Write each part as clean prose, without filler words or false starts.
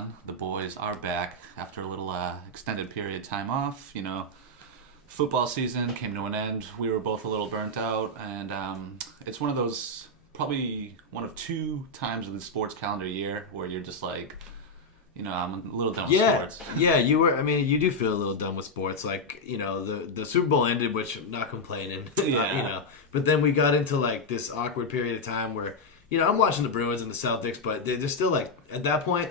Don. The boys are back after a little extended period of time off. You know, football season came to an end. We were both a little burnt out, and it's one of those, probably one of two times of the sports calendar year where you're just like, you know, I'm a little done with sports. Yeah, you were. I mean, you do feel a little done with sports. Like, you know, the Super Bowl ended, which I'm not complaining. Yeah. You know, but then we got into like this awkward period of time where, you know, I'm watching the Bruins and the Celtics, but they're still like, at that point,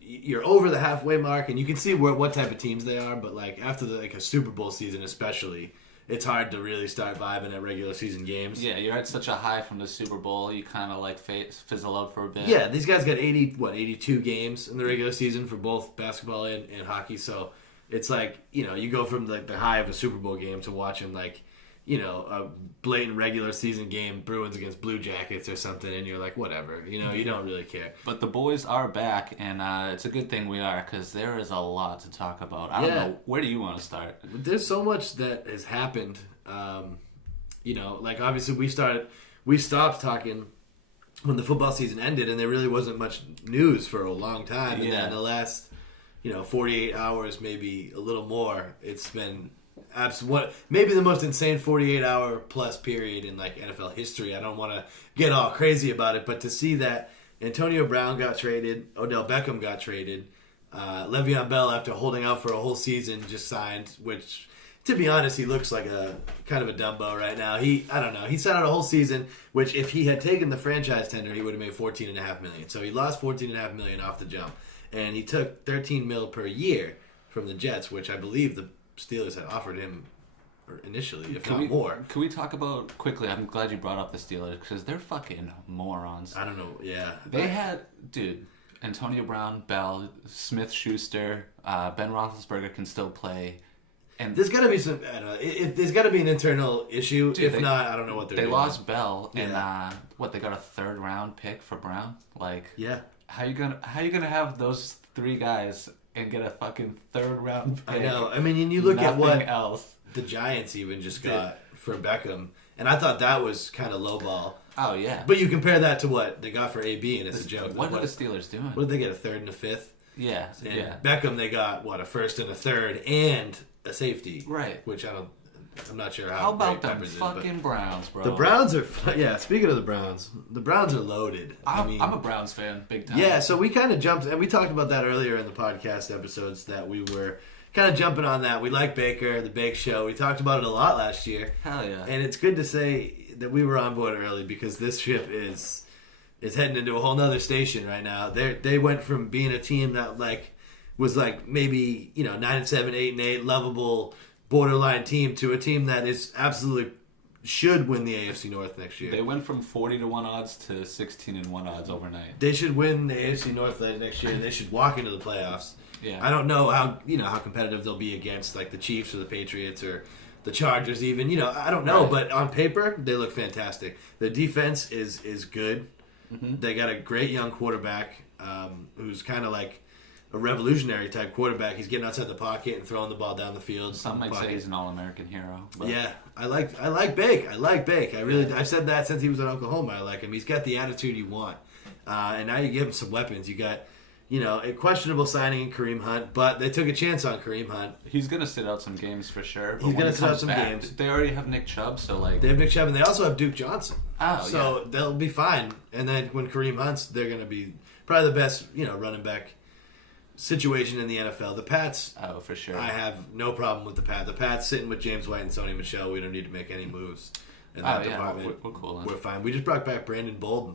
you're over the halfway mark, and you can see what type of teams they are. But like after a Super Bowl season, especially, it's hard to really start vibing at regular season games. Yeah, you're at such a high from the Super Bowl, you kind of like fizzle out for a bit. Yeah, these guys got 82 games in the regular season for both basketball and hockey. So it's like, you know, you go from like the high of a Super Bowl game to watching like, you know, a blatant regular season game, Bruins against Blue Jackets or something, and you're like, whatever, you know, you don't really care. But the boys are back, and it's a good thing we are, because there is a lot to talk about. I don't know, where do you want to start? There's so much that has happened. You know, like obviously we stopped talking when the football season ended, and there really wasn't much news for a long time. And then the last, 48 hours, maybe a little more, it's been maybe the most insane 48-hour plus period in like NFL history. I don't want to get all crazy about it, but to see that Antonio Brown got traded, Odell Beckham got traded, Le'Veon Bell, after holding out for a whole season, just signed, which, to be honest, he looks like a kind of a Dumbo right now. I don't know. He sat out a whole season, which if he had taken the franchise tender, he would have made $14.5 million. So he lost $14.5 million off the jump, and he took $13 million per year from the Jets, which I believe the Steelers had offered him initially, if not more. Can we talk about quickly? I'm glad you brought up the Steelers, because they're fucking morons. I don't know. Yeah, they had Antonio Brown, Bell, Smith-Schuster, Ben Roethlisberger can still play. And there's got to be some. I don't know. There's got to be an internal issue. If not, I don't know what they're doing. They lost Bell, and they got a third-round pick for Brown. Like, how you gonna have those three guys and get a fucking third-round pick? I know. I mean, and you look at what else the Giants even just got for Beckham, and I thought that was kind of lowball. Oh yeah. But you compare that to what they got for AB, and it's a joke. What are the Steelers doing? What did they get? A third and a fifth. Yeah. And Beckham, they got a first and a third and a safety, right? Which I'm not sure how. How about them fucking Browns, bro? The Browns are, speaking of the Browns are loaded. I'm a Browns fan, big time. Yeah, so we kind of jumped, and we talked about that earlier in the podcast episodes, that we were kind of jumping on that. We like Baker, the Bake Show. We talked about it a lot last year. Hell yeah! And it's good to say that we were on board early, because this ship is heading into a whole nother station right now. They went from being a team that was maybe 9-7, 8-8, lovable, borderline team, to a team that is absolutely should win the AFC North next year. They went from 40-1 odds to 16-1 odds overnight. They should win the AFC North next year. They should walk into the playoffs. Yeah. I don't know how competitive they'll be against like the Chiefs or the Patriots or the Chargers even. I don't know, but on paper they look fantastic. The defense is good. Mm-hmm. They got a great young quarterback who's kind of like a revolutionary type quarterback. He's getting outside the pocket and throwing the ball down the field. Some might say he's an All-American hero. But. Yeah, I like Bake. I've said that since he was in Oklahoma. I like him. He's got the attitude you want, and now you give him some weapons. You got a questionable signing in Kareem Hunt, but they took a chance on Kareem Hunt. He's gonna sit out some games for sure. He's gonna sit out some games. They already have Nick Chubb, so they have Nick Chubb, and they also have Duke Johnson. Oh, so they'll be fine. And then when Kareem Hunt's, they're gonna be probably the best running back situation in the NFL. The Pats, for sure. I have no problem with the Pats. The Pats sitting with James White and Sony Michel. We don't need to make any moves in that department. We're cool. We're fine. We just brought back Brandon Bolden.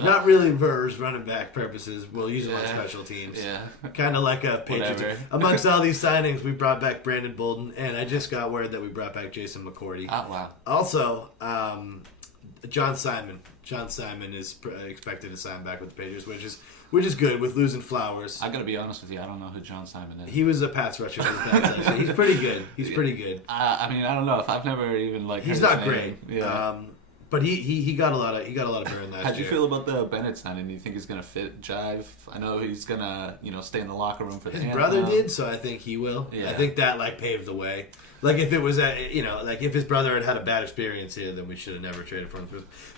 Not really for running back purposes. We'll use him on special teams. Yeah. Kind of like a Patriots. Amongst all these signings, we brought back Brandon Bolden, and I just got word that we brought back Jason McCourty. Oh, wow. Also, John Simon. John Simon is expected to sign back with the Patriots, which is good with losing Flowers. I gotta be honest with you, I don't know who John Simon is. He was a pass rusher for the Pats, actually. He's pretty good. I mean, I don't know if I've never even he's not great. Yeah. But he got a lot of burn last year. How'd you feel about the Bennett signing? Do you think he's gonna fit jive? I know he's gonna stay in the locker room for his brother did, so I think he will. Yeah. I think that paved the way. Like if it was if his brother had a bad experience here, then we should have never traded for him.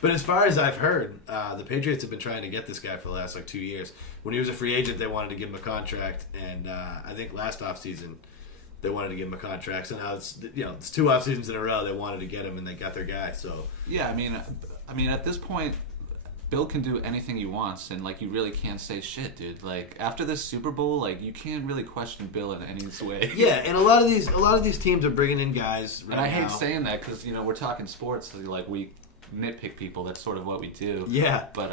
But as far as I've heard, the Patriots have been trying to get this guy for the last 2 years. When he was a free agent, they wanted to give him a contract, and I think last offseason they wanted to give him a contract. So now it's 2 off seasons in a row they wanted to get him, and they got their guy. So yeah, I mean at this point, Bill can do anything he wants, and you really can't say shit, dude. After this Super Bowl, you can't really question Bill in any way. Yeah, and a lot of these teams are bringing in guys. Right, and I hate saying that because we're talking sports, so we nitpick people. That's sort of what we do. Yeah, but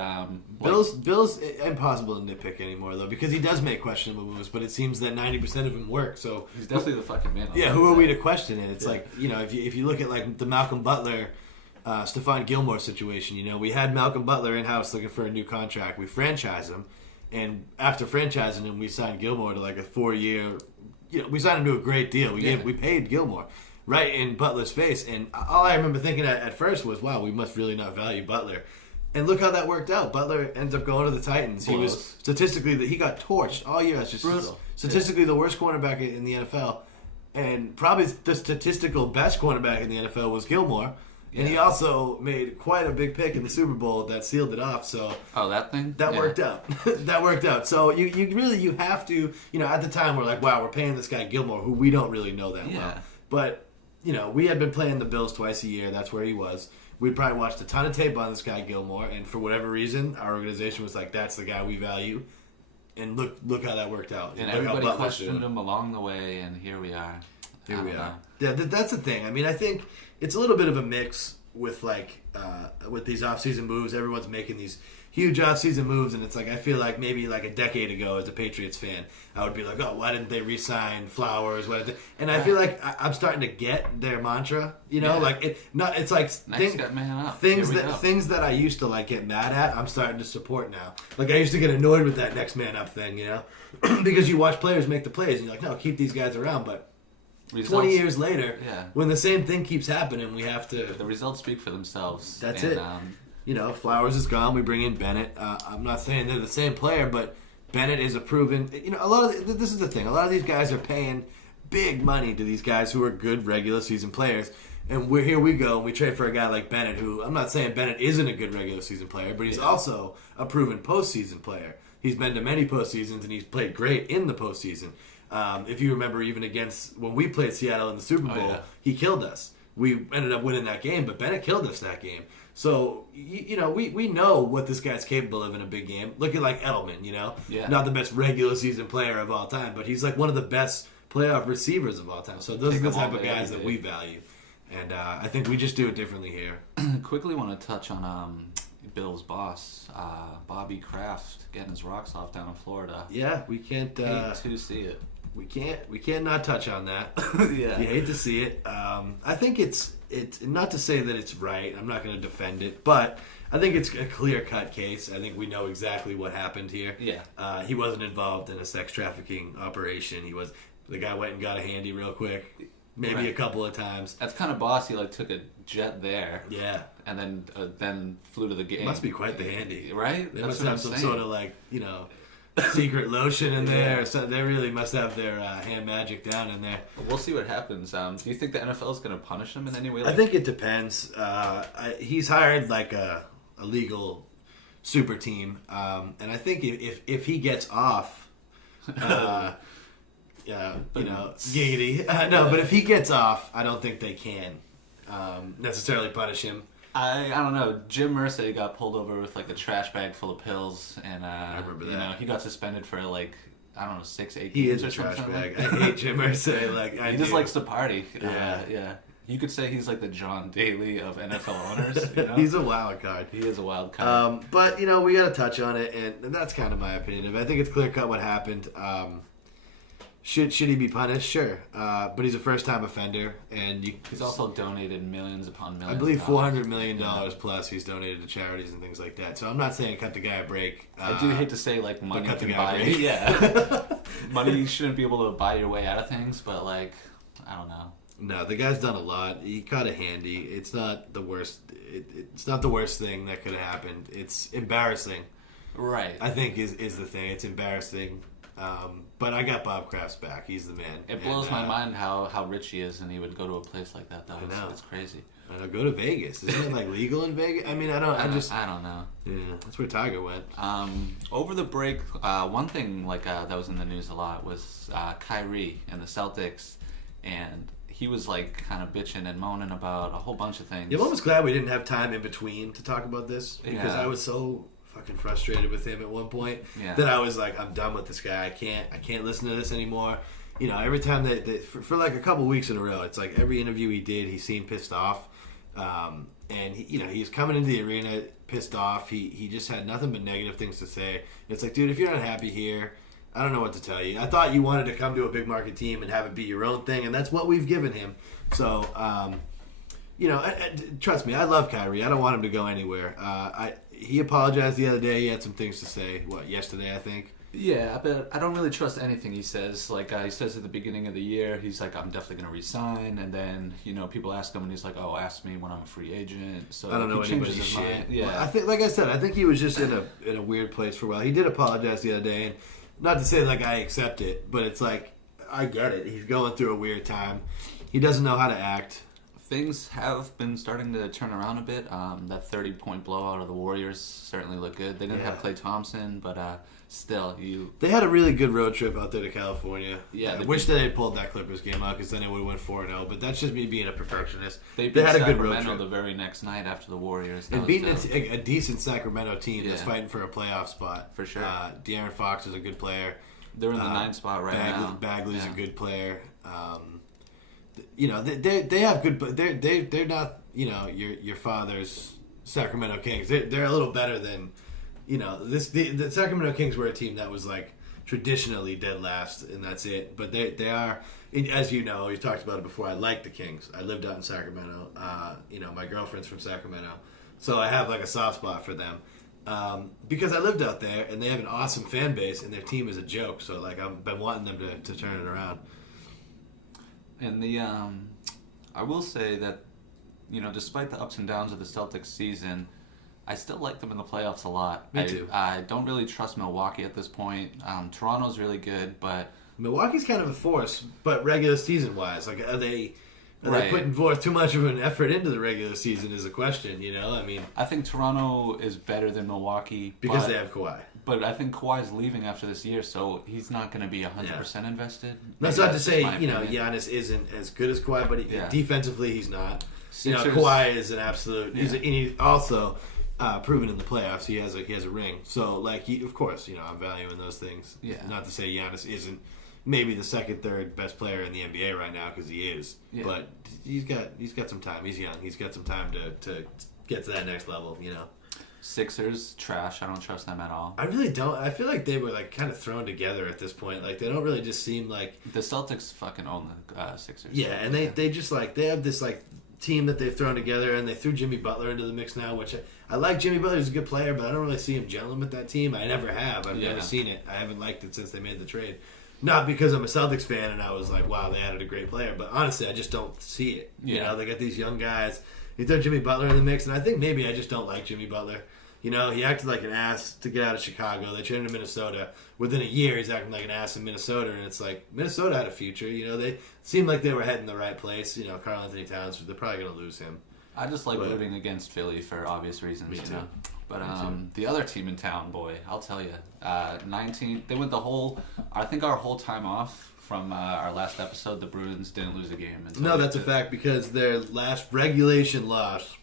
Bill's impossible to nitpick anymore though, because he does make questionable moves, but it seems that 90% of them work. So he's definitely the fucking man. Yeah, who are we to question it? It's if you look at the Malcolm Butler. Stephon Gilmore situation, we had Malcolm Butler in-house looking for a new contract. We franchised him, and after franchising him, we signed Gilmore to a 4-year. We signed him to a great deal. We paid Gilmore right in Butler's face, and all I remember thinking at first was, "Wow, we must really not value Butler." And look how that worked out. Butler ends up going to the Titans. He was statistically he got torched all year. It's just brutal. Statistically, the worst cornerback in the NFL, and probably the statistical best cornerback in the NFL was Gilmore. And he also made quite a big pick in the Super Bowl that sealed it off. So that thing worked out. That worked out. So you have to at the time we're like, wow, we're paying this guy Gilmore, who we don't really know that well. But we had been playing the Bills twice a year. That's where he was. We'd probably watched a ton of tape on this guy Gilmore, and for whatever reason, our organization was like, that's the guy we value. And look how that worked out. And everybody questioned him along the way, and here we are. Here we are. Yeah, that's the thing. I think it's a little bit of a mix with with these off-season moves. Everyone's making these huge off-season moves, and it's I feel like maybe a decade ago as a Patriots fan, I would be like, oh, why didn't they re-sign Flowers? And I feel like I'm starting to get their mantra. It's things that I used to get mad at, I'm starting to support now. I used to get annoyed with that next man up thing, because you watch players make the plays, and you're like, no, keep these guys around, but. Results, 20 years later, when the same thing keeps happening, we have to... The results speak for themselves. That's it. Flowers is gone. We bring in Bennett. I'm not saying they're the same player, but Bennett is a proven... this is the thing. A lot of these guys are paying big money to these guys who are good regular season players. And here we go, and we trade for a guy like Bennett, who... I'm not saying Bennett isn't a good regular season player, but he's also a proven postseason player. He's been to many postseasons, and he's played great in the postseason. If you remember, even against when we played Seattle in the Super Bowl, he killed us. We ended up winning that game, but Bennett killed us that game. So, we know what this guy's capable of in a big game. Look at Edelman, not the best regular season player of all time, but he's one of the best playoff receivers of all time. So those are the type of guys that we value. And I think we just do it differently here. Quickly want to touch on Bill's boss, Bobby Kraft, getting his rocks off down in Florida. Yeah, we can't... hate to see it. We can't not touch on that. Yeah. You hate to see it. I think it's not to say that it's right. I'm not going to defend it, but I think it's a clear-cut case. I think we know exactly what happened here. Yeah. He wasn't involved in a sex trafficking operation. The guy went and got a handy real quick, maybe a couple of times. That's kind of bossy. Took a jet there. Yeah. And then flew to the game. It must be quite the handy, right? They must have some sort of secret lotion in there. So they really must have their hand magic down in there. We'll see what happens. Do you think the NFL is going to punish him in any way? I think it depends. He's hired a legal super team, and I think if he gets off, giggity. No, but if he gets off, I don't think they can necessarily punish him. I don't know. Jim Irsay got pulled over with a trash bag full of pills, and I remember that. He got suspended for 6-8 games. He is a trash bag. I hate Jim Irsay. He just likes to party. Yeah, yeah. You could say he's the John Daly of NFL owners. He's a wild card. He is a wild card. But we got to touch on it, and that's kind of my opinion. I think it's clear cut what happened. Should he be punished? Sure. But he's a first-time offender, and he's also donated millions upon millions. I believe $400 million plus he's donated to charities and things like that. So I'm not saying cut the guy a break. I do hate to say money cut the can guy buy. a break. Yeah, money shouldn't be able to buy your way out of things, but I don't know. No, the guy's done a lot. He caught a handy. It's not the worst. It's not the worst thing that could have happened. It's embarrassing. Right. I think is the thing. It's embarrassing. But I got Bob Kraft's back. He's the man. It blows my mind how rich he is, and he would go to a place like that. Though. I know. It's crazy. Go to Vegas. Isn't it like legal in Vegas? I mean, I don't know. Yeah, that's where Tiger went. Over the break, one thing that was in the news a lot was Kyrie and the Celtics, and he was like kind of bitching and moaning about a whole bunch of things. Yeah, I'm almost glad we didn't have time in between to talk about this because I was so fucking frustrated with him at one point that I was like, I'm done with this guy. I can't listen to this anymore. You know, every time for like a couple weeks in a row, it's like every interview he did, he seemed pissed off. And he was coming into the arena pissed off. He just had nothing but negative things to say. It's like, dude, if you're not happy here, I don't know what to tell you. I thought you wanted to come to a big market team and have it be your own thing, and that's what we've given him. So, trust me, I love Kyrie. I don't want him to go anywhere. He apologized the other day. He had some things to say. Yesterday, I think. Yeah, but I don't really trust anything he says. He says at the beginning of the year, he's like, I'm definitely going to resign. And then, people ask him, and he's like, oh, ask me when I'm a free agent. So I don't know he changes his mind. Yeah. Well, I think he was just in a weird place for a while. He did apologize the other day. And not to say, I accept it, but it's like, I get it. He's going through a weird time. He doesn't know how to act. Things have been starting to turn around a bit. That 30-point blowout of the Warriors certainly looked good. They didn't have Klay Thompson, but still, They had a really good road trip out there to California. Yeah, I wish they had pulled that Clippers game out because then it would have went 4-0. But that's just me being a perfectionist. They had a good road Sacramento trip. the very next night after the Warriors. And beating a decent Sacramento team that's fighting for a playoff spot. For sure. De'Aaron Fox is a good player. They're in the 9th spot right now. Bagley's a good player. They have good, but they're not your father's Sacramento Kings. They're a little better than the Sacramento Kings were a team that was traditionally dead last, and that's it. But they are, as you know, you talked about it before. I like the Kings. I lived out in Sacramento. My girlfriend's from Sacramento, so I have a soft spot for them. Because I lived out there, and they have an awesome fan base, and their team is a joke. So I've been wanting them to turn it around. And I will say that, despite the ups and downs of the Celtics season, I still like them in the playoffs a lot. Me too. I don't really trust Milwaukee at this point. Toronto's really good, but Milwaukee's kind of a force, but regular season wise, are they putting forth too much of an effort into the regular season is a question, I think Toronto is better than Milwaukee because they have Kawhi. But I think Kawhi's leaving after this year, so he's not going to be 100% invested. That's not to say, Giannis isn't as good as Kawhi, but defensively he's not. Sixers, Kawhi is an absolute. He's also proven in the playoffs. He has a ring. So of course, I'm valuing those things. Yeah. Not to say Giannis isn't maybe the second, third best player in the NBA right now because he is. Yeah. But he's got some time. He's young. He's got some time to get to that next level. Sixers, trash. I don't trust them at all. I really don't. I feel like they were kind of thrown together at this point. They don't really just seem like the Celtics fucking own the Sixers. Yeah, and they just they have this team that they've thrown together, and they threw Jimmy Butler into the mix now, which I like. Jimmy Butler. He's a good player, but I don't really see him gelling with that team. I never have. I've never seen it. I haven't liked it since they made the trade. Not because I'm a Celtics fan and I was like, wow, they added a great player, but honestly, I just don't see it. Yeah. They got these young guys. He threw Jimmy Butler in the mix, and I think maybe I just don't like Jimmy Butler. He acted like an ass to get out of Chicago. They traded him to Minnesota. Within a year, he's acting like an ass in Minnesota, and it's like Minnesota had a future. They seemed like they were heading the right place. Karl Anthony Towns, they're probably going to lose him. I just like rooting against Philly for obvious reasons. Me too. But the other team in town, boy, I'll tell you, 19. They went I think our whole time off from our last episode, the Bruins didn't lose a game. No, that's a fact because their last regulation loss.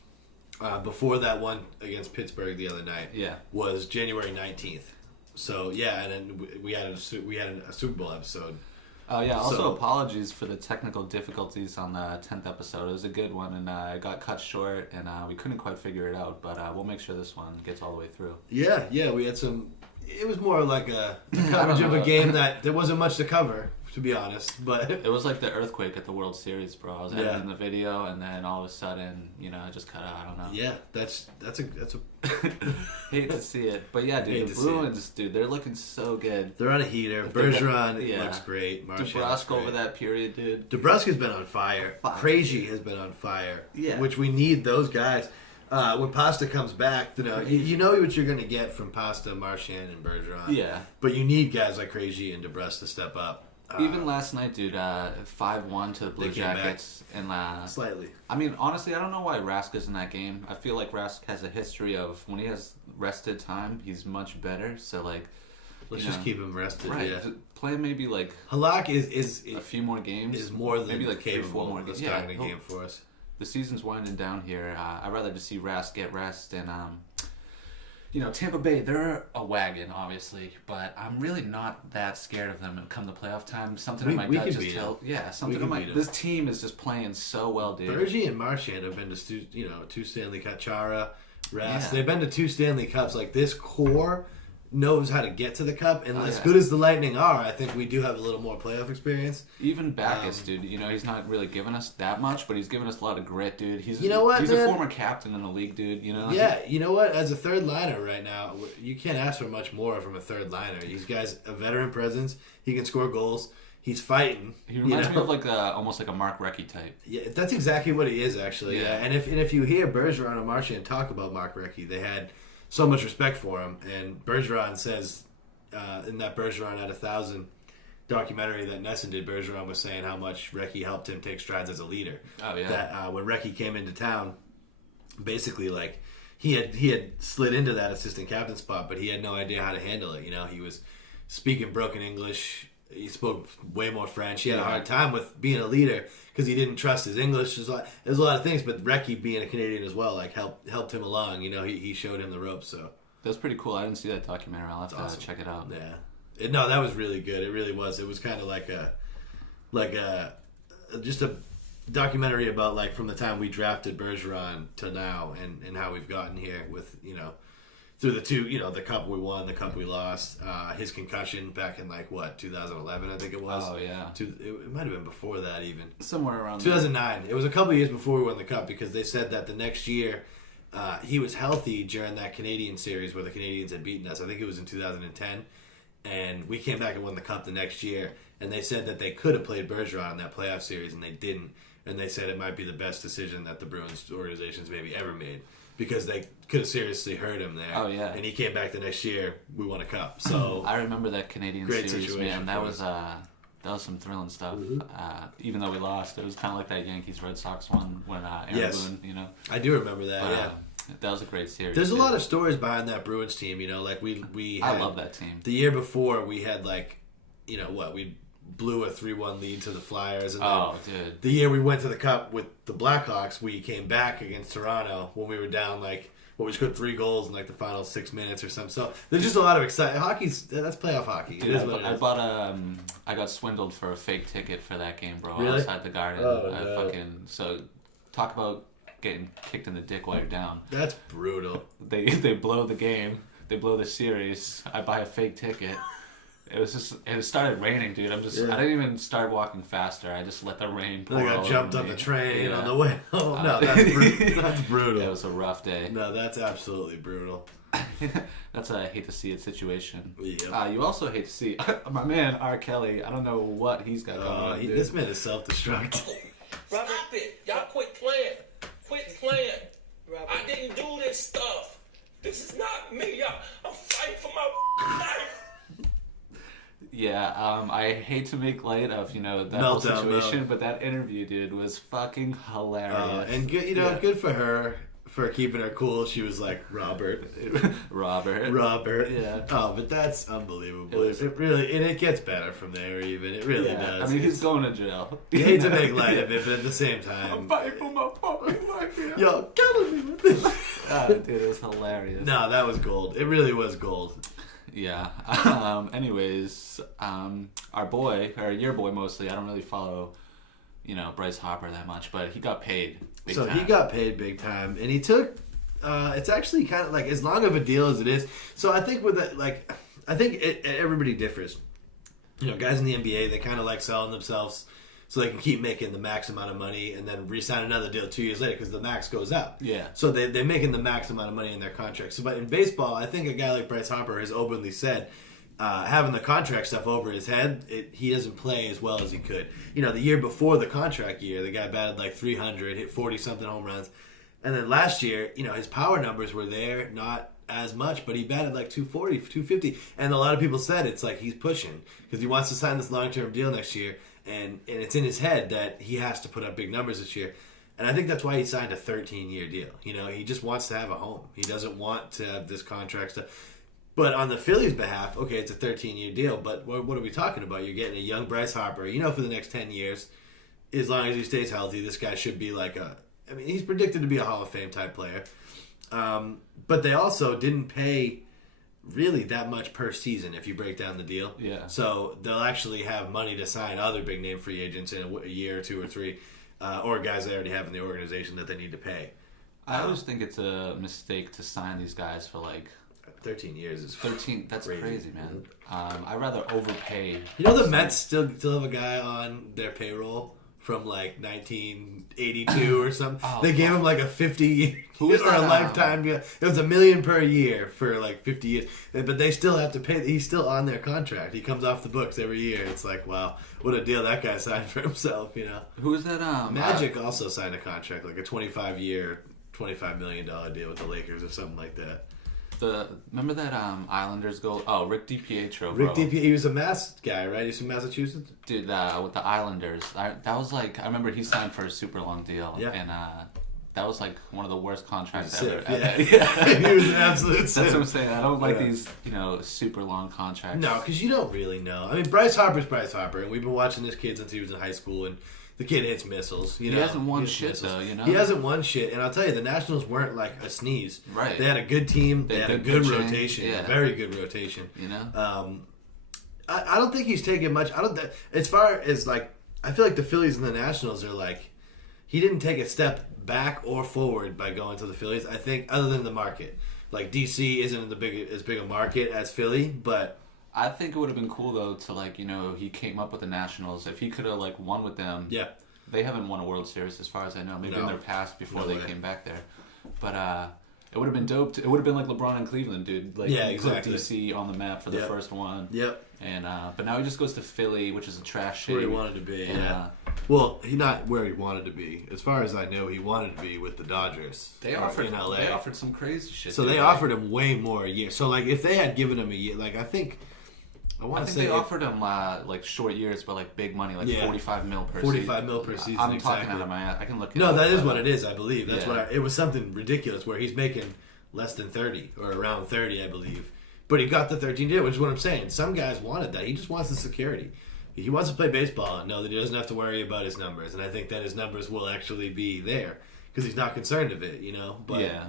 Before that one against Pittsburgh the other night, was January 19th. So and then we had a Super Bowl episode. Oh yeah. Also, apologies for the technical difficulties on the 10th episode. It was a good one, and it got cut short, and we couldn't quite figure it out. But we'll make sure this one gets all the way through. Yeah. We had some. It was more like a coverage of a game that there wasn't much to cover. to be honest. But it was like the earthquake at the World Series, bro. I was editing the video, and then all of a sudden, I just cut out. I don't know. Yeah, that's a hate to see it, but yeah, dude, the Bruins, dude, they're looking so good. They're on a heater. Bergeron looks great. DeBrusque over that period, dude. DeBrusque has been on fire. Krejci has been on fire. Yeah, which we need those guys. When Pasta comes back, you know what you're going to get from Pasta, Marchand, and Bergeron. Yeah, but you need guys like Krejci and DeBrusque to step up. Even last night, dude, 5-1 to the Blue Jackets. And slightly. I mean, honestly, I don't know why Rask is in that game. I feel like Rask has a history of when he has rested time, he's much better. So, like, let's just keep him rested. Right. Yeah. Play maybe, like... Halak is a few more games. Is more than maybe like capable 3-4 more games. of starting a game for us. The season's winding down here. I'd rather just see Rask get rest and... Tampa Bay, they're a wagon, obviously, but I'm really not that scared of them come the playoff time. Something in my gut just tells... Yeah, something in my... This team is just playing so well, dude. Bergie and Marchand have been to, 2 Stanley Cup. Chara, Rask, they've been to 2 Stanley Cups. Like, this core knows how to get to the cup, and as good as the Lightning are, I think we do have a little more playoff experience. Even Backus, dude, he's not really giving us that much, but he's giving us a lot of grit, dude. He's He's a former captain in the league, dude. Yeah, you know what? As a third liner right now, you can't ask for much more from a third liner. He's a veteran presence. He can score goals. He's fighting. He reminds me of almost like a Mark Recchi type. Yeah, that's exactly what he is, actually. Yeah. And if you hear Bergeron and Marchand talk about Mark Recchi, they had so much respect for him. And Bergeron says in that Bergeron at 1,000 documentary that Nesson did, Bergeron was saying how much Recchi helped him take strides as a leader. Oh yeah. That when Recchi came into town, basically like he had slid into that assistant captain spot, but he had no idea how to handle it. He was speaking broken English. He spoke way more French. He had a hard time with being a leader because he didn't trust his English. There's a lot of things, but Recchi being a Canadian as well, like helped him along. He showed him the ropes. So that's pretty cool. I didn't see that documentary. I'll have to check it out. Yeah, no, that was really good. It really was. It was kind of like just a documentary about like from the time we drafted Bergeron to now and how we've gotten here with through the 2, the cup we won, the cup we lost, his concussion back in 2011, I think it was. Oh yeah. It might have been before that even. Somewhere around 2009. It was a couple of years before we won the cup because they said that the next year he was healthy during that Canadian series where the Canadians had beaten us. I think it was in 2010, and we came back and won the cup the next year. And they said that they could have played Bergeron in that playoff series, and they didn't. And they said it might be the best decision that the Bruins organization's maybe ever made. Because they could have seriously hurt him there. Oh, yeah. And he came back the next year, we won a cup. So I remember that Canadian great series, situation, man. That was some thrilling stuff. Mm-hmm. Even though we lost, it was kind of like that Yankees-Red Sox one when Aaron Boone, I do remember that, That was a great series. There's a lot of stories behind that Bruins team, like we had, I love that team. The year before, we had we blew a 3-1 lead to the Flyers. And dude. The year we went to the Cup with the Blackhawks, we came back against Toronto when we were down, we scored 3 goals in, the final 6 minutes or something. So there's just a lot of excitement. That's playoff hockey. Dude, I got swindled for a fake ticket for that game, bro. Really? Outside the Garden. Oh, So talk about getting kicked in the dick while you're down. That's brutal. They blow the game. They blow the series. I buy a fake ticket. It started raining, dude. I didn't even start walking faster. I just let the rain pour. I jumped on the train on the way. Oh no, that's brutal. It was a rough day. No, that's absolutely brutal. That's a hate to see it situation. Yep. You also hate to see my man R. Kelly. I don't know what he's got going on. This man is self-destruct. Stop it! Y'all quit playing. Quit playing. I didn't do this stuff. This is not me. I'm fighting for my life. Yeah, I hate to make light of that whole situation, but that interview, dude, was fucking hilarious. And good, good for her for keeping her cool. She was like Robert. Yeah. Oh, but that's unbelievable. It really, and it gets better from there. Even it really does. I mean, he's going to jail. You hate to make light of it, but at the same time, I'm fighting for my fucking life. Yo, killing me with this. Dude, it was hilarious. No, that was gold. It really was gold. Yeah. Anyways, our boy, or your boy mostly, I don't really follow, Bryce Harper that much, but he got paid big time. He got paid big time, and he took, it's actually kind of as long of a deal as it is. So I think with that, everybody differs. guys in the NBA, they kind of like selling themselves so they can keep making the max amount of money and then re-sign another deal 2 years later because the max goes up. Yeah. So they're making the max amount of money in their contracts. So, but in baseball, I think a guy like Bryce Harper has openly said, having the contract stuff over his head, he doesn't play as well as he could. The year before the contract year, the guy batted like 300, hit 40-something home runs. And then last year, his power numbers were there, not as much, but he batted like 240, 250. And a lot of people said it's like he's pushing because he wants to sign this long-term deal next year. And it's in his head that he has to put up big numbers this year. And I think that's why he signed a 13-year deal. He just wants to have a home. He doesn't want to have this contract stuff. But on the Phillies' behalf, okay, it's a 13-year deal. But what are we talking about? You're getting a young Bryce Harper. For the next 10 years, as long as he stays healthy, this guy should be like he's predicted to be a Hall of Fame type player. But they also didn't pay really that much per season if you break down the deal. Yeah. So they'll actually have money to sign other big name free agents in a year or 2 or 3, or guys they already have in the organization that they need to pay. I always think it's a mistake to sign these guys for 13 years is 13. That's crazy, man. I'd rather overpay. The Mets still have a guy on their payroll from 1982 or something. Oh, they gave him a 50 Who is or that, a lifetime. It was $1 million per year for 50 years, but they still have to pay. He's still on their contract. He comes off the books every year. It's wow, what a deal that guy signed for himself. Who is that? Magic also signed a contract, a 25-year, $25 million deal with the Lakers or something like that. Remember that Islanders goal? Oh, Rick DiPietro. Rick DiPietro, he was a Mass guy, right? He's from Massachusetts. Dude, with the Islanders, that was I remember he signed for a super long deal, and that was one of the worst contracts ever. Yeah. He was an absolute That's what I'm saying. I don't like these, super long contracts. No, because you don't really know. I mean, Bryce Harper's Bryce Harper, and we've been watching this kid since he was in high school, and the kid hits missiles. He hasn't won shit, though, He hasn't won shit, and I'll tell you, the Nationals weren't a sneeze. Right. They had a good team. They had a good pitching. rotation. Yeah. A very good rotation. I don't think he's taken much. As far as, I feel like the Phillies and the Nationals are, he didn't take a step back or forward by going to the Phillies, I think, other than the market. DC isn't as big a market as Philly, but... I think it would have been cool though to he came up with the Nationals. If he could have won with them. Yeah. They haven't won a World Series as far as I know. Maybe in their past before they came back there. But it would have been dope. It would have been like LeBron in Cleveland, dude. Exactly. Put DC on the map for the first one. Yep. And but now he just goes to Philly, which is a trash city. Where he wanted to be. And, well, he's not where he wanted to be. As far as I know, he wanted to be with the Dodgers. They offered in LA. They offered some crazy shit. So they offered him way more a year. So if they had given him a year, I think they offered him short years, but big money, $45 million per season. $45 million per season. I'm talking out of my ass. I can look. No, that is what it is. I believe that's what it was. Something ridiculous where he's making less than 30 or around 30, I believe. But he got the 13 deal, which is what I'm saying. Some guys wanted that. He just wants the security. He wants to play baseball and know that he doesn't have to worry about his numbers. And I think that his numbers will actually be there because he's not concerned of it, But, yeah.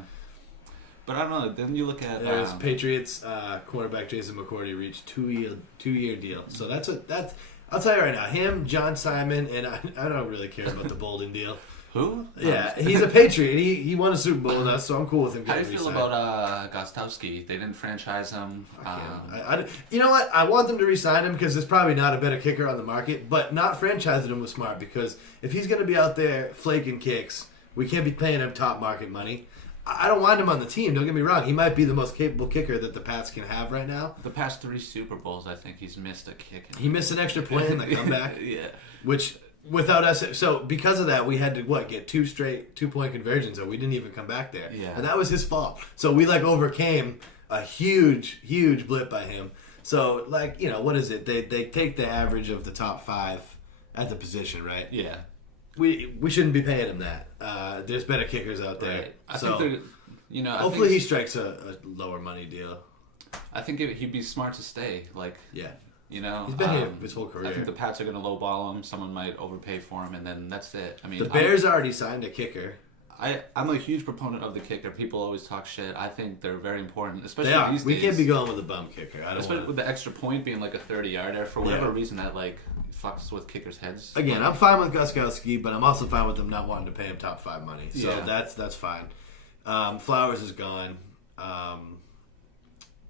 But I don't know. Then you look at Patriots cornerback Jason McCourty reached two-year deal. So that's I'll tell you right now. Him, John Simon, and I don't really care about the Bolden deal. Who? Yeah, he's a Patriot. He won a Super Bowl with us, so I'm cool with him. How do you feel about Gostkowski? They didn't franchise him. You know what? I want them to re-sign him because there's probably not a better kicker on the market. But not franchising him was smart because if he's going to be out there flaking kicks, we can't be paying him top market money. I don't want him on the team. Don't get me wrong. He might be the most capable kicker that the Pats can have right now. The past 3 Super Bowls, I think he's missed a kick. He missed an extra point in the comeback. Yeah. Which, without us... So, because of that, we had to, get 2 straight 2-point conversions, so we didn't even come back there. Yeah. And that was his fault. So, we, overcame a huge, huge blip by him. So, what is it? They take the average of the top 5 at the position, right? Yeah. We shouldn't be paying him that. There's better kickers out there. Right. I think hopefully he strikes a lower money deal. I think he'd be smart to stay. Yeah. He's been here his whole career. I think the Pats are going to lowball him. Someone might overpay for him, and then that's it. I mean, the Bears already signed a kicker. I'm a huge proponent of the kicker. People always talk shit. I think they're very important, especially these days. We can't be going with a bum kicker. Especially with the extra point being a 30-yarder. For whatever reason, that fucks with kickers' heads. Again, I'm fine with Gostkowski, but I'm also fine with them not wanting to pay him top 5 money. So that's fine. Flowers is gone,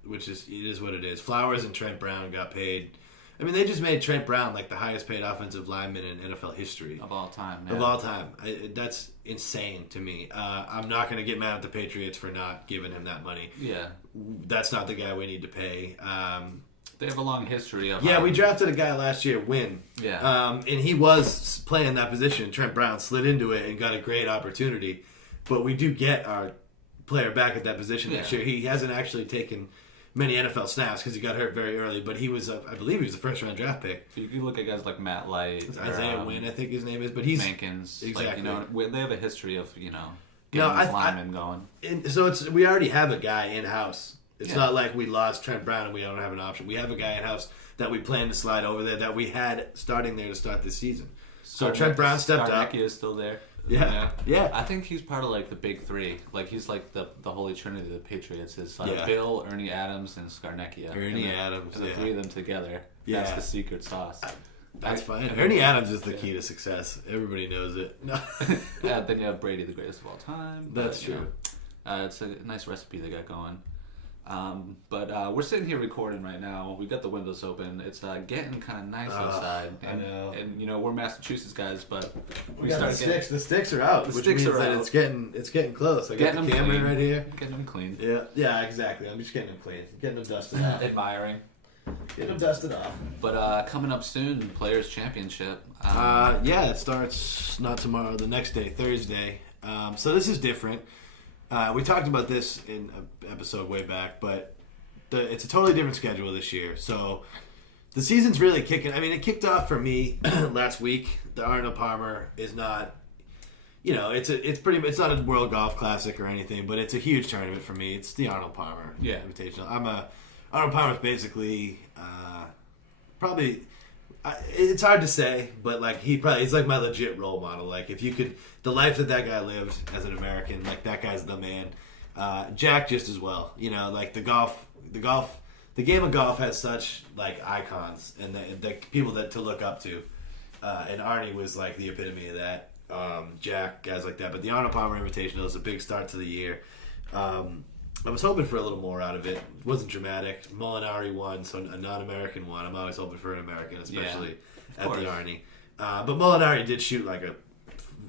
which is what it is. Flowers and Trent Brown got paid. I mean, they just made Trent Brown like the highest paid offensive lineman in NFL history. Of all time, man. Of all time. That's insane to me. I'm not going to get mad at the Patriots for not giving him that money. Yeah. That's not the guy we need to pay. They have a long history of... Yeah, we drafted a guy last year, Wynn. Yeah. And he was playing that position. Trent Brown slid into it and got a great opportunity. But we do get our player back at that position next year. He hasn't actually taken many NFL snaps because he got hurt very early, but he was, I believe he was a first-round draft pick. You look at guys like Matt Light. Isaiah Wynn, I think his name is, but he's... Mankins. Exactly. They have a history of, getting these linemen going. So we already have a guy in-house. It's not like we lost Trent Brown and we don't have an option. We have a guy in-house that we plan to slide over there that we had starting there to start this season. So Trent Brown stepped up. Scarnecchia is still there. Yeah. I think he's part of the big three. He's the holy trinity of the Patriots. It's Bill, Ernie Adams, and Scarnecchia. Adams. The three of them together. Yeah. That's the secret sauce. That's fine. Ernie Adams is the key to success. Everybody knows it. Then you have Brady, the greatest of all time. That's true. It's a nice recipe they got going. But we're sitting here recording right now. We've got the windows open. It's getting kind of nice outside. I know. And we're Massachusetts guys, but we got the sticks. The sticks are out, which means that it's getting close. I got the camera right here. Getting them clean. Yeah, exactly. I'm just getting them clean, getting them dusted off. Admiring. Getting them dusted off. But coming up soon, Players Championship. It starts not tomorrow, the next day, Thursday. So this is different. We talked about this in an episode way back, but it's a totally different schedule this year. So the season's really kicking. I mean, it kicked off for me last week. The Arnold Palmer is not, it's not a World Golf Classic or anything, but it's a huge tournament for me. It's the Arnold Palmer Invitational. Arnold Palmer's basically probably. It's hard to say, but he's like my legit role model. If you could, the life that guy lived as an American, that guy's the man. Jack just as well. The game of golf has such icons and the people to look up to. And Arnie was the epitome of that. Jack, guys like that. But the Arnold Palmer Invitational is a big start to the year. I was hoping for a little more out of it. It wasn't dramatic. Molinari won, so a non-American won. I'm always hoping for an American, especially at the Arnie. But Molinari did shoot a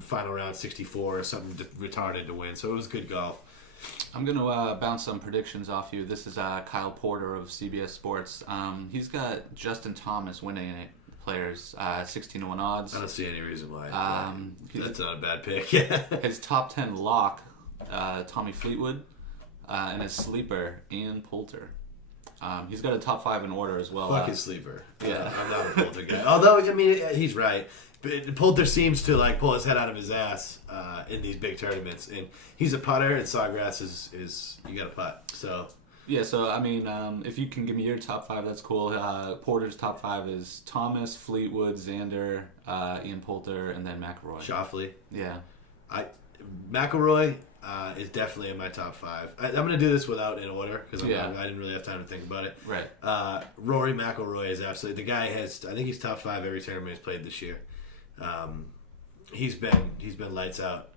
final round 64 or something retarded to win, so it was good golf. I'm going to bounce some predictions off you. This is Kyle Porter of CBS Sports. He's got Justin Thomas winning it. Players 16-1 odds. I don't see any reason why. That's not a bad pick. His top 10 lock, Tommy Fleetwood. And his sleeper, Ian Poulter. He's got a top 5 in order as well. Fuck his sleeper. Yeah. I'm not a Poulter guy. Although, he's right. But Poulter seems to pull his head out of his ass in these big tournaments. And he's a putter, and Sawgrass is you got to putt. So... Yeah, so, if you can give me your top 5, that's cool. Porter's top 5 is Thomas, Fleetwood, Xander, Ian Poulter, and then McIlroy. Shoffley. Yeah. McIlroy is definitely in my top 5. I'm going to do this without in order because I didn't really have time to think about it. Right. Rory McIlroy is absolutely... The guy I think he's top 5 every tournament he's played this year. He's been lights out.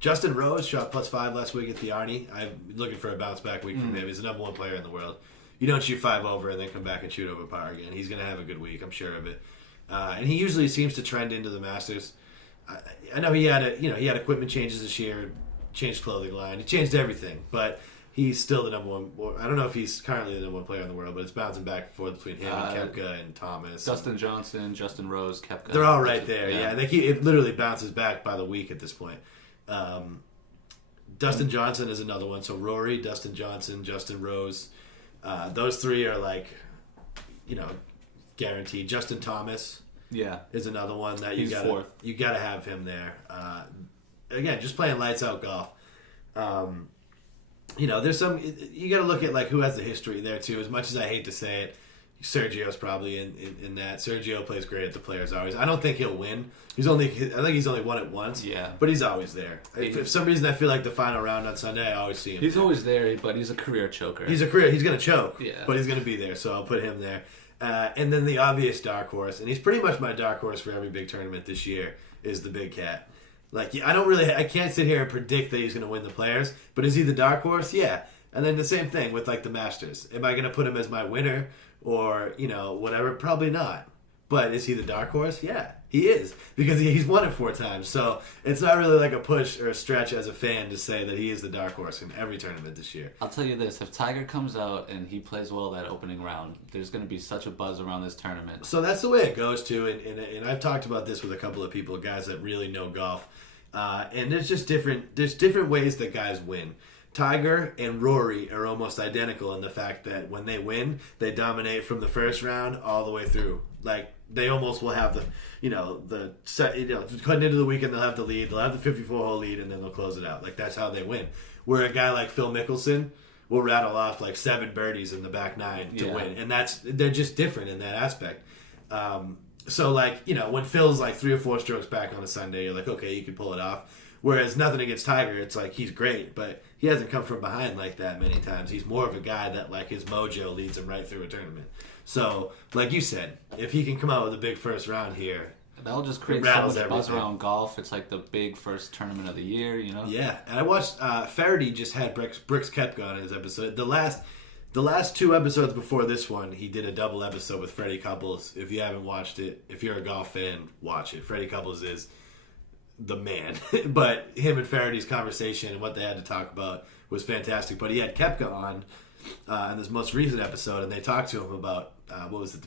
Justin Rose shot +5 last week at the Arnie. I'm looking for a bounce back week from him. He's the number 1 player in the world. You don't shoot 5 over and then come back and shoot over par again. He's going to have a good week, I'm sure of it. And he usually seems to trend into the Masters. I know he had equipment changes this year, changed clothing line, he changed everything, but he's still the number 1. I don't know if he's currently the number 1 player in the world, but it's bouncing back and forth between him and Koepka and Thomas. Dustin Johnson, Justin Rose, Koepka. They're all right there. Yeah, it literally bounces back by the week at this point. Dustin Johnson is another one. So Rory, Dustin Johnson, Justin Rose, those 3 are guaranteed. Justin Thomas. Yeah, is another one that you got to have him there. Again, just playing lights out golf. There's some you got to look at who has the history there too. As much as I hate to say it, Sergio's probably in that. Sergio plays great at the Players always. I don't think he'll win. I think he's only won it once. Yeah, but he's always there. If for some reason I feel like the final round on Sunday, I always see him. He's always there, but he's a career choker. He's gonna choke. Yeah, but he's gonna be there, so I'll put him there. And then the obvious dark horse, and he's pretty much my dark horse for every big tournament this year, is the Big Cat. I can't sit here and predict that he's going to win the Players, but is he the dark horse? Yeah. And then the same thing with like the Masters. Am I going to put him as my winner or, whatever? Probably not. But is he the dark horse? Yeah, he is. Because he's won it 4 times. So it's not really like a push or a stretch as a fan to say that he is the dark horse in every tournament this year. I'll tell you this. If Tiger comes out and he plays well that opening round, there's going to be such a buzz around this tournament. So that's the way it goes, too. And I've talked about this with a couple of people, guys that really know golf. And there's just different ways that guys win. Tiger and Rory are almost identical in the fact that when they win, they dominate from the first round all the way through. Like, they almost will have cutting into the weekend, they'll have the lead, they'll have the 54-hole lead, and then they'll close it out. Like, that's how they win. Where a guy like Phil Mickelson will rattle off like 7 birdies in the back 9 to win. And they're just different in that aspect. So, like, when Phil's like 3 or 4 strokes back on a Sunday, you're like, okay, you can pull it off. Whereas nothing against Tiger, it's like he's great, but he hasn't come from behind like that many times. He's more of a guy that like his mojo leads him right through a tournament. So, like you said, if he can come out with a big first round here, that'll just create so much buzz around golf. It's like the big first tournament of the year, Yeah, and I watched Faraday just had Brooks Koepka on his episode. The last 2 episodes before this one, he did a double episode with Freddie Couples. If you haven't watched it, if you're a golf fan, watch it. Freddie Couples is the man. But him and Faraday's conversation and what they had to talk about was fantastic. But he had Koepka on in this most recent episode, and they talked to him about, the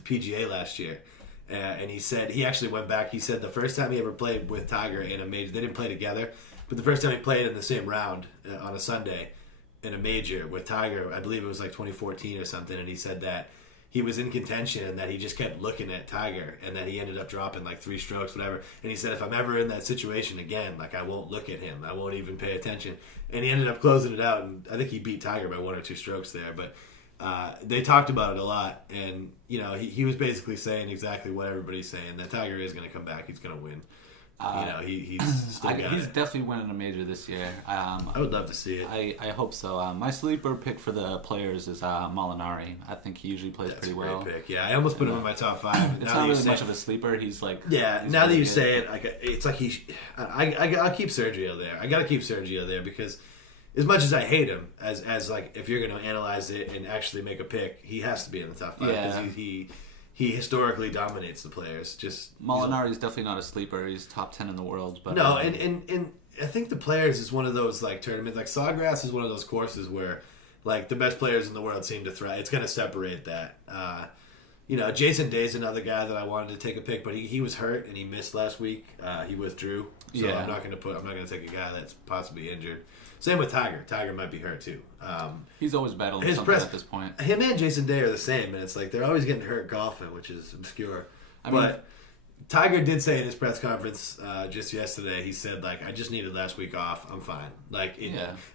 PGA last year. And he said, he actually went back, he said the first time he ever played with Tiger in a major, they didn't play together, but the first time he played in the same round on a Sunday in a major with Tiger, I believe it was like 2014 or something, and he said that he was in contention and that he just kept looking at Tiger and that he ended up dropping like 3 strokes, whatever. And he said, if I'm ever in that situation again, like I won't look at him. I won't even pay attention. And he ended up closing it out, and I think he beat Tiger by 1 or 2 strokes there. But they talked about it a lot, and he was basically saying exactly what everybody's saying, that Tiger is going to come back. He's going to win. He's still got he's it. definitely winning a major this year. I would love to see it. I hope so. My sleeper pick for the players is Molinari. I think he usually plays pretty well. That's a great pick. Yeah, I almost put him in my top 5. It's not really much of a sleeper. He's like now that you say it, it's like I'll keep Sergio there. I got to keep Sergio there because as much as I hate him, as like if you're going to analyze it and actually make a pick, he has to be in the top 5 because he historically dominates the players. Molinari's definitely not a sleeper. He's top 10 in the world. But no, and I think the players is one of those like tournaments. Like Sawgrass is one of those courses where like the best players in the world seem to thrive. It's going to separate that. Jason Day's another guy that I wanted to take a pick, but he was hurt and he missed last week. He withdrew, so I'm not going to take a guy that's possibly injured. Same with Tiger. Tiger might be hurt too. He's always battling something at this point. Him and Jason Day are the same, and it's like they're always getting hurt golfing, which is obscure. But Tiger did say in his press conference just yesterday, he said, like, I just needed last week off. I'm fine. Like,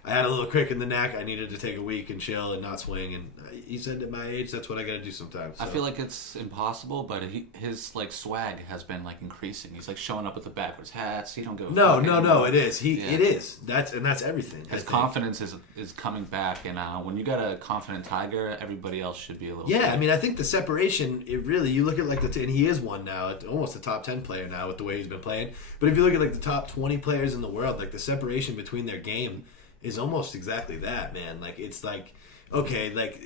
I had a little crick in the neck. I needed to take a week and chill and not swing. And he said at my age, that's what I got to do sometimes. So. I feel like it's impossible, but his, like, swag has been, like, increasing. He's, like, showing up with the backwards hats. He don't give a fuck anymore. No, it is. It is. That's everything. His confidence is coming back. And when you got a confident Tiger, everybody else should be a little I mean, I think the separation, you look at, like, and he is one now, almost a top 10 player now with the way he's been playing. But if you look at like the top 20 players in the world, like the separation between their game is almost exactly that, man. Like it's like, okay, like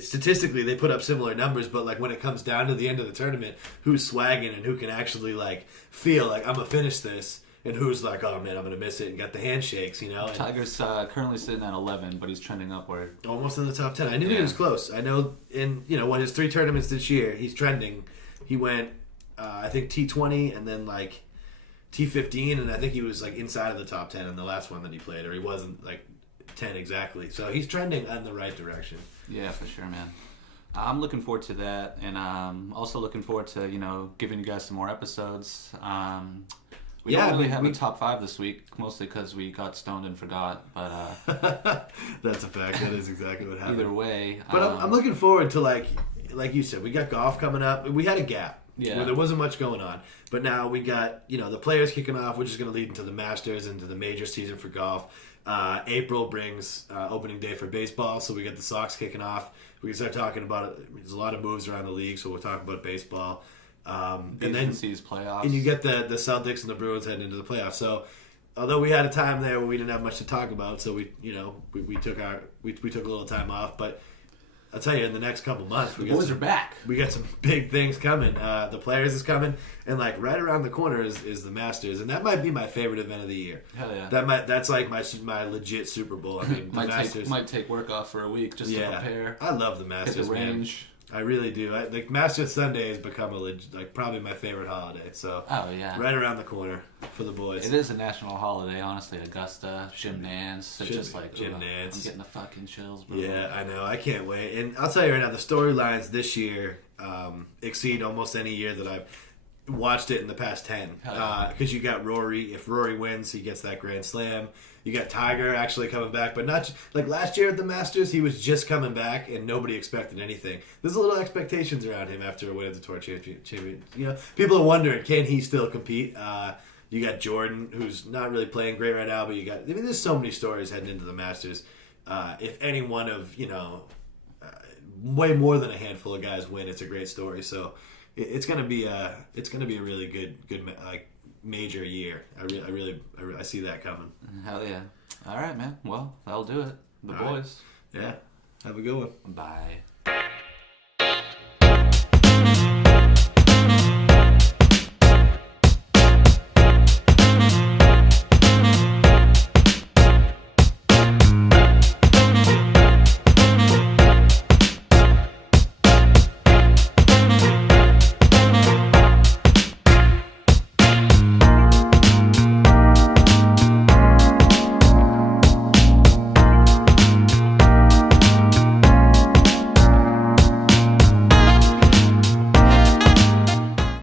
statistically they put up similar numbers, but like when it comes down to the end of the tournament, who's swagging and who can actually like feel like I'm gonna finish this, and who's like, oh man, I'm gonna miss it, and got the handshakes, And Tiger's currently sitting at 11, but he's trending upward. Almost in the top 10. I knew he was close. I know in what his 3 tournaments this year, he's trending. He went. I think T20 and then like T15, and I think he was like inside of the top 10 in the last one that he played, or he wasn't like 10 exactly. So he's trending in the right direction. Yeah, for sure, man. I'm looking forward to that, and I'm also looking forward to giving you guys some more episodes. We don't really have a top 5 this week, mostly because we got stoned and forgot. But that's a fact. That is exactly what happened. Either way, but I'm looking forward to like you said, we got golf coming up. We had a gap. Yeah. Where there wasn't much going on. But now we got, the players kicking off, which is going to lead into the Masters, into the major season for golf. April brings opening day for baseball, so we got the Sox kicking off. We can start talking about it. There's a lot of moves around the league, so we'll talk about baseball. And then playoffs. And you get the Celtics and the Bruins heading into the playoffs. So although we had a time there where we didn't have much to talk about, so we took a little time off. But I'll tell you, in the next couple months, the boys are back. We got some big things coming. The Players is coming, and like right around the corner is the Masters, and that might be my favorite event of the year. Hell yeah! That's like my legit Super Bowl. I mean, the Masters might take work off for a week just to prepare. I love the Masters. Hit the range. I really do. Like Masters Sunday has become probably my favorite holiday. So right around the corner for the boys. It is a national holiday, honestly. Augusta, Jim Nance. It's just like Jim Nance. I'm getting the fucking chills, bro. Yeah, I know. I can't wait. And I'll tell you right now, the storylines this year exceed almost any year that I've watched it in the past 10. Because you got Rory. If Rory wins, he gets that Grand Slam. You got Tiger actually coming back, but not like last year at the Masters. He was just coming back, and nobody expected anything. There's a little expectations around him after a win at the Tour Champion. You know, people are wondering, can he still compete? You got Jordan, who's not really playing great right now, but there's so many stories heading into the Masters. If any one of way more than a handful of guys win, it's a great story. So it's gonna be a really good like major year. I see that coming. Hell yeah. All right, man. Well, that'll do it. The boys. Right. Yeah. Have a good one. Bye.